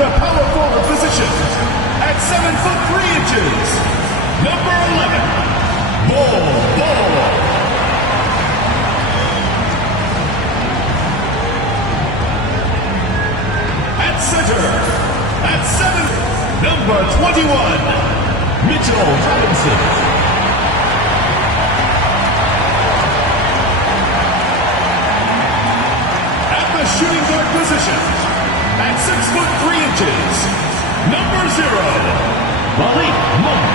the power forward position, at 7 foot 3 inches, number 11, Bol. At center, at 7, number 21, Mitchell Robinson. At the shooting guard position, at 6 foot 3 inches, number 0, Malik Monk.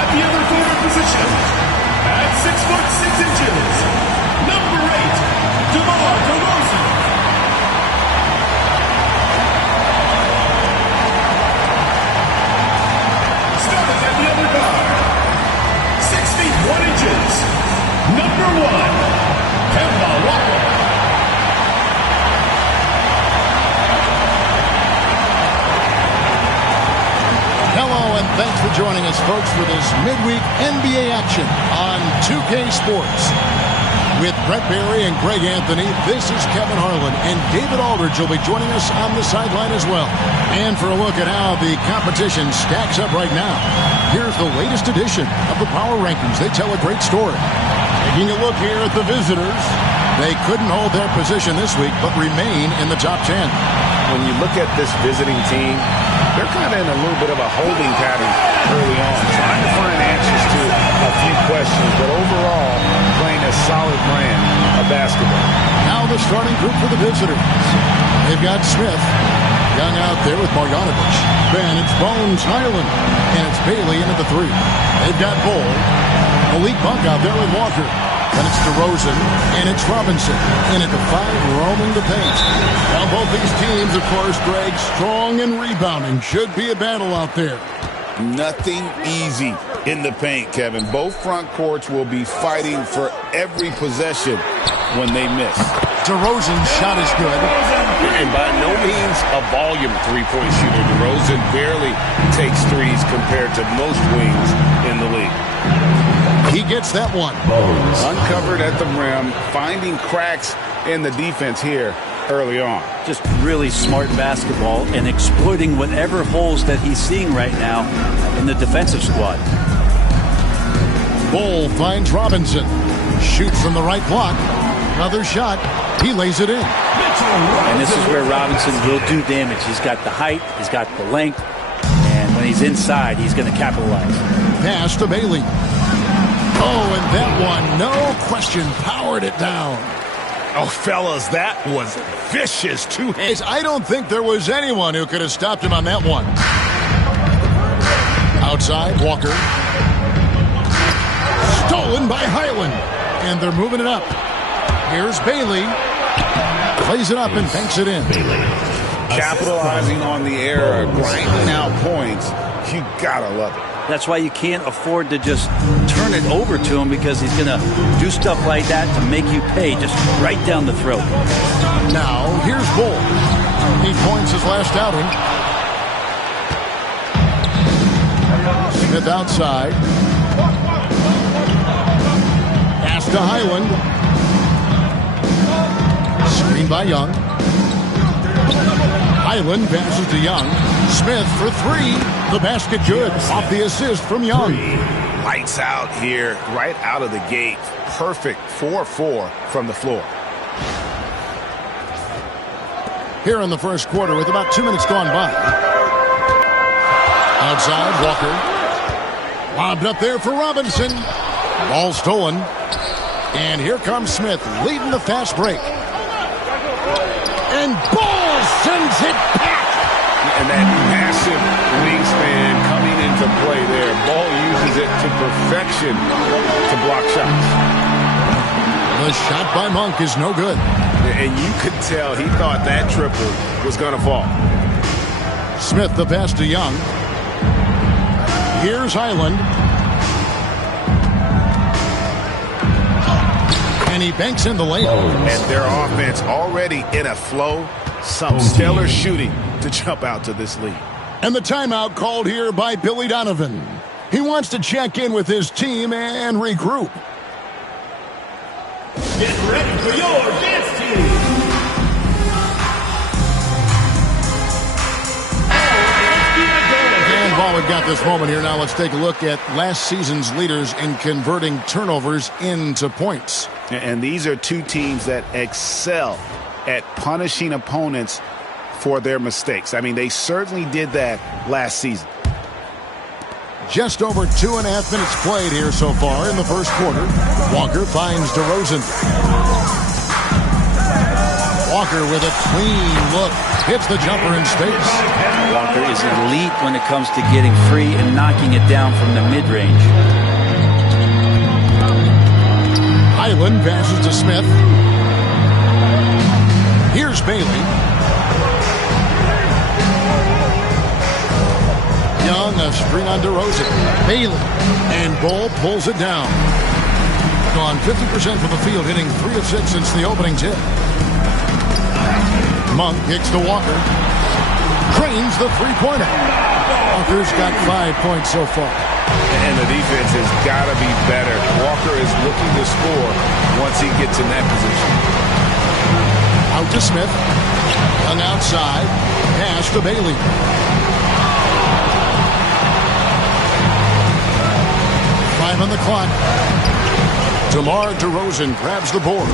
At the other forward position, at 6 foot 6 inches, number 8, DeMar DeRozan. Starting at the other guard, 6 feet 1 inches, number 1, Kemba Walker. Hello and thanks for joining us, folks, for this midweek NBA action on 2K Sports. With Brett Barry and Greg Anthony, this is Kevin Harlan, and David Aldridge will be joining us on the sideline as well. And for a look at how the competition stacks up right now, here's the latest edition of the Power Rankings. They tell a great story. Taking a look here at the visitors, they couldn't hold their position this week, but remain in the top 10. When you look at this visiting team, they're kind of in a little bit of a holding pattern early on, trying to find answers to a few questions, but overall, playing a solid brand of basketball. Now the starting group for the visitors. They've got Smith, Young out there with Marjanovic. Then it's Bones Highland, and it's Bailey into the 3. They've got Bol. Malik Monk out there with Walker. Then it's DeRozan, and it's Robinson. In at the 5, roaming the paint. Now both these teams, of course, Greg, strong and rebounding. Should be a battle out there. Nothing easy in the paint, Kevin. Both front courts will be fighting for every possession when they miss. DeRozan's shot is good. And by no means a volume three-point shooter. DeRozan barely takes threes compared to most wings in the league. He gets that one. Uncovered at the rim, finding cracks in the defense here early on. Just really smart basketball and exploiting whatever holes that he's seeing right now in the defensive squad. Bol finds Robinson. Shoots from the right block. Another shot. He lays it in. And this is where Robinson will do damage. He's got the height. He's got the length. And when he's inside, he's going to capitalize. Pass to Bailey. Oh, and that one, no question, powered it down. Oh, fellas, that was vicious. Two hands. I don't think there was anyone who could have stopped him on that one. Outside, Walker. Stolen by Highland. And they're moving it up. Here's Bailey. Plays it up and banks it in. Capitalizing on the error, grinding out points. You gotta love it. That's why you can't afford to just turn it over to him, because he's going to do stuff like that to make you pay just right down the throat. Now, here's Bol. He points his last outing. Smith outside. Pass to Highland. Screen by Young. Highland passes to Young. Smith for 3. The basket good. Off the assist from Young. Lights out here, right out of the gate. Perfect 4-4 from the floor. Here in the first quarter with about 2 minutes gone by. Outside, Walker. Lobbed up there for Robinson. Ball stolen. And here comes Smith leading the fast break. And Ball sends it back. And that massive wingspan coming into play there. Ball uses it to perfection to block shots. The shot by Monk is no good. And you could tell he thought that triple was going to fall. Smith the pass to Young. Here's Highland. And he banks in the layup. And their offense already in a flow. Some stellar shooting to jump out to this lead. And the timeout called here by Billy Donovan. He wants to check in with his team and regroup. Get ready for your dance team. And while we've got this moment here, now let's take a look at last season's leaders in converting turnovers into points. And these are two teams that excel at punishing opponents for their mistakes. I mean, they certainly did that last season. Just over 2.5 minutes played here so far in the first quarter. Walker finds DeRozan. Walker with a clean look. Hits the jumper in space. Walker is elite when it comes to getting free and knocking it down from the mid-range. Highland passes to Smith. Here's Bailey. Young, a screen on DeRozan. Bailey. And Bull pulls it down. Gone 50% from the field, hitting 3 of 6 since the opening tip. Monk kicks to Walker. Cranes the three-pointer. Walker's got 5 points so far. And the defense has got to be better. Walker is looking to score once he gets in that position. Out to Smith. Young outside. Pass to Bailey. Five on the clock. DeMar DeRozan grabs the board.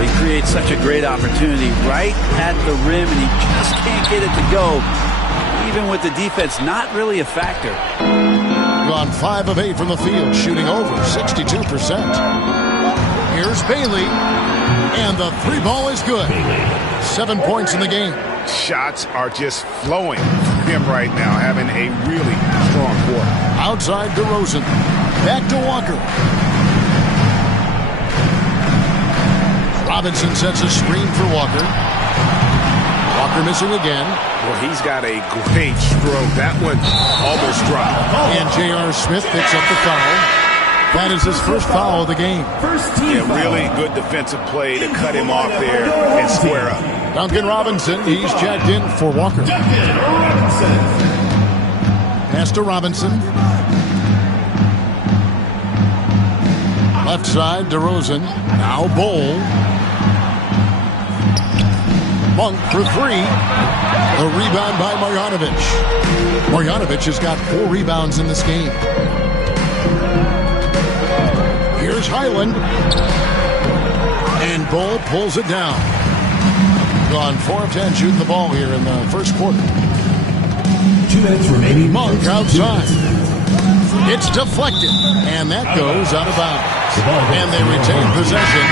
He creates such a great opportunity right at the rim, and he just can't get it to go. Even with the defense not really a factor. Gone 5 of 8 from the field, shooting over 62%. Here's Bailey, and the three ball is good. 7 points in the game. Shots are just flowing from him right now, having a really strong quarter. Outside DeRozan. Back to Walker. Robinson sets a screen for Walker. Walker missing again. Well, he's got a great stroke. That one almost dropped. And J.R. Smith picks up the foul. That is his first foul of the game. Yeah, really good defensive play to cut him off there and square up. Duncan Robinson, he's jacked in for Walker. Duncan Robinson. Pass to Robinson. Left side, DeRozan. Now Bull. Monk for 3. The rebound by Marjanovic. Marjanovic has got 4 rebounds in this game. Here's Highland. And Bull pulls it down. Gone 4 of 10 shooting the ball here in the first quarter. 2 minutes remaining. Monk outside. It's deflected. And that goes out of bounds. And they retain possession.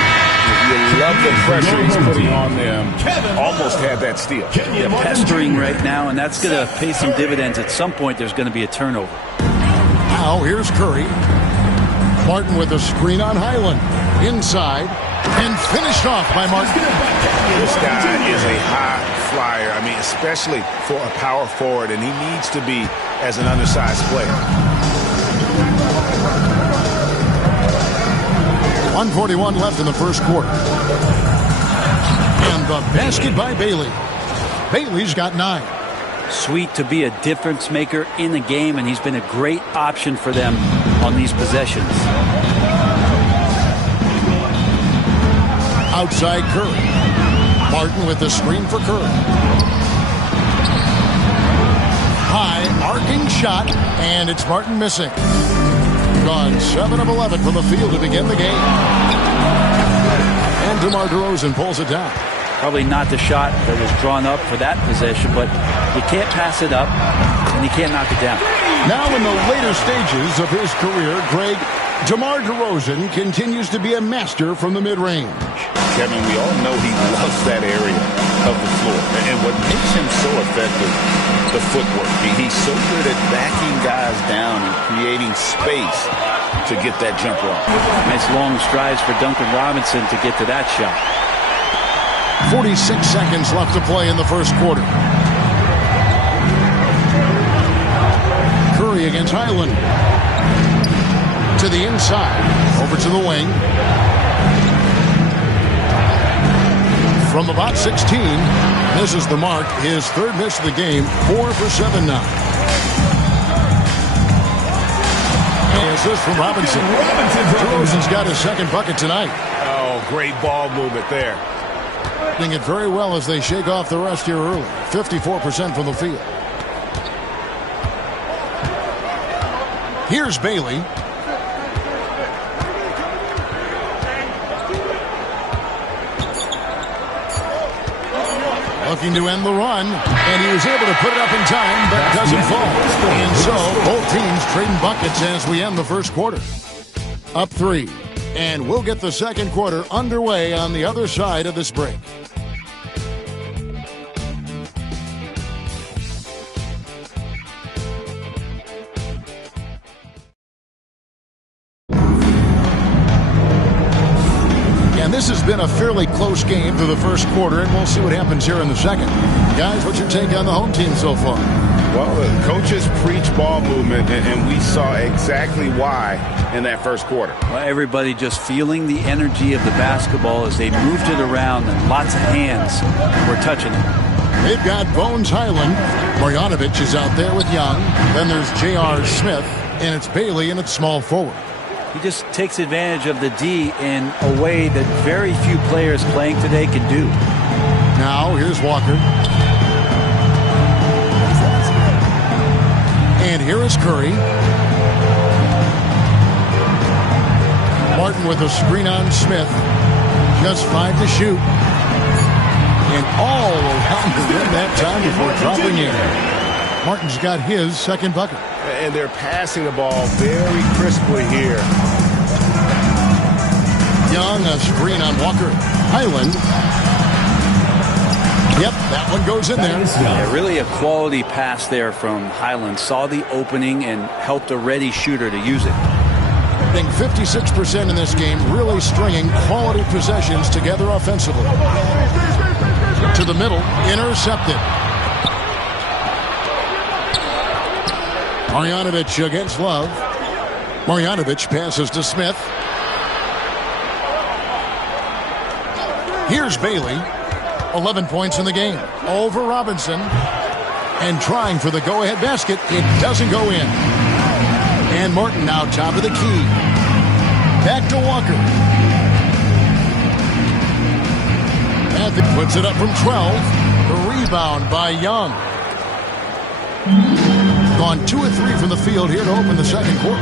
You love the pressure he's putting on them. Almost had that steal. They're pestering right now, and that's going to pay some dividends. At some point, there's going to be a turnover. Now here's Curry. Martin with a screen on Highland. Inside. And finished off by Martin. This guy is a high flyer. I mean, especially for a power forward, and he needs to be as an undersized player. 1:41 left in the first quarter. And the basket by Bailey. Bailey's got 9. Sweet to be a difference maker in the game, and he's been a great option for them on these possessions. Outside Curry. Martin with the screen for Curry. High arcing shot, and it's Martin missing. Gone 7 of 11 from the field to begin the game. And DeMar DeRozan pulls it down. Probably not the shot that was drawn up for that possession, but you can't pass it up, and you can't knock it down. Now in the later stages of his career, Greg, DeMar DeRozan continues to be a master from the mid-range. Kevin, we all know he loves that area of the floor. And what makes him so effective, the footwork. He's so good at backing guys down and creating space to get that jumper off. Nice long strides for Duncan Robinson to get to that shot. 46 seconds left to play in the first quarter. Curry against Highland. To the inside. Over to the wing. From about 16, misses the mark. His third miss of the game. 4 for 7 now. And assist from Robinson. DeRozan's got his second bucket tonight. Oh, Oh, great ball movement there. Doing it very well as they shake off the rest here early. 54% from the field. Here's Bailey. Looking to end the run, and he was able to put it up in time, but doesn't fall. And so, both teams trading buckets as we end the first quarter. Up 3, and we'll get the second quarter underway on the other side of this break. This has been a fairly close game through the first quarter, and we'll see what happens here in the second. Guys, what's your take on the home team so far? Well, the coaches preach ball movement, and we saw exactly why in that first quarter. Well, everybody just feeling the energy of the basketball as they moved it around, and lots of hands were touching it. They've got Bones Highland. Marjanovic is out there with Young. Then there's J.R. Smith, and it's Bailey, and it's small forward. He just takes advantage of the D in a way that very few players playing today can do. Now, here's Walker. And here is Curry. Martin with a screen on Smith. Just 5 to shoot. And all around the rim that time before dropping in. Martin's got his second bucket. And they're passing the ball very crisply here. Young, a screen on Walker. Highland. Yep, that one goes in there. Yeah, really a quality pass there from Highland. Saw the opening and helped a ready shooter to use it. I think 56% in this game, really stringing quality possessions together offensively. To the middle, intercepted. Marjanovic against Love. Marjanovic passes to Smith. Here's Bailey. 11 points in the game. Over Robinson. And trying for the go-ahead basket. It doesn't go in. And Martin now top of the key. Back to Walker. Anthony puts it up from 12. The rebound by Young. Gone 2 of 3 from the field here to open the second quarter.